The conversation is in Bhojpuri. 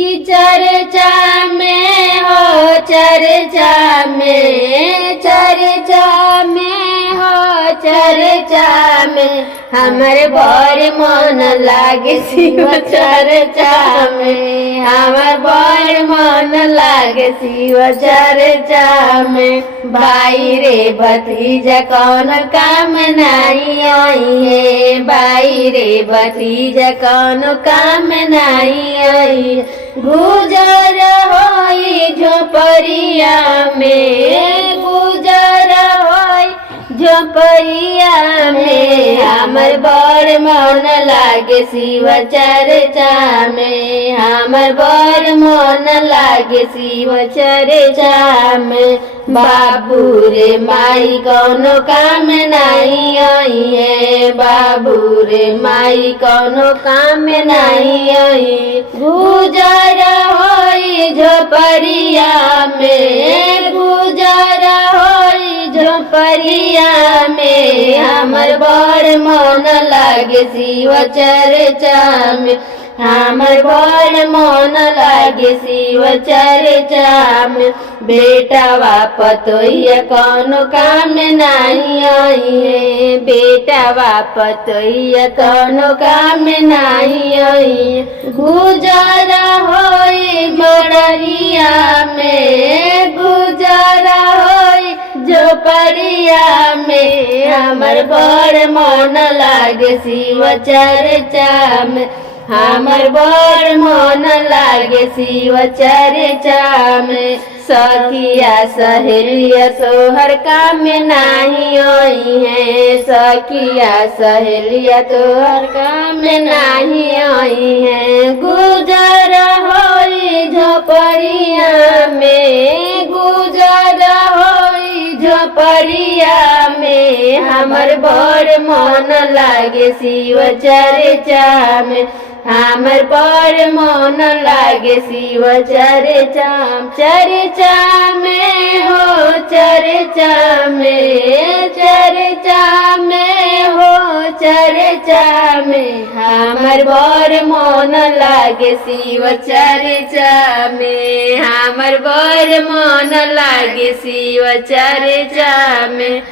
कि चर्चा में हो, चर्चा में, चर्चा में हो, चर्चा में हमर बड़ मन लागे शिव चर्चा में, हमर बड़ मन लागे शिव चर्चा में। भाई रे भतीजा कौन काम नहीं आई है, भाई रे भतीजा कौन काम नहीं आई। गुजर होई झोपड़िया में, गुजर होई झोपड़िया में हमर बड़ मन लागे शिव चर्चा में, हमर बड़ मन लागे शिव चर्चा में। बाबू रे माई कौनो काम नहीं आई है, बाबू रे माई कौनो काम नहीं आई। गुजर होई झोपड़िया में, गुजर होई झोपड़िया में हमर बड़ मन लागे शिव चर्चा में, हमर बड़ मन लागे शिव चर्चा में। बेटवा पतोहिया कौनो काम नहीं आई है, बेटवा पतोहिया कौनो काम नहीं आई। गुजर होई मोड़िया में, गुजर होई झोपड़िया में हमर बड़ मन लागे शिव चर्चा में, हमर बड़ मन लागे शिव चर्चा में। सखिया सहेलिया सोहर काम नहीं आई है, सखिया सहेलिया तोहर काम नहीं आई है। गुजर होई झोपड़िया में, गुजर होई झोपड़िया में हमर बड़ मन लागे शिव चर्चा में, हमर बड़ मन लागे शिव चर्चा। चर्चा में हो, चर्चा में, चर्चा में हो, चर्चा में हमर बड़ मन लागे शिव चर्चा में, हमर बड़ मन लागे शिव चर्चा में।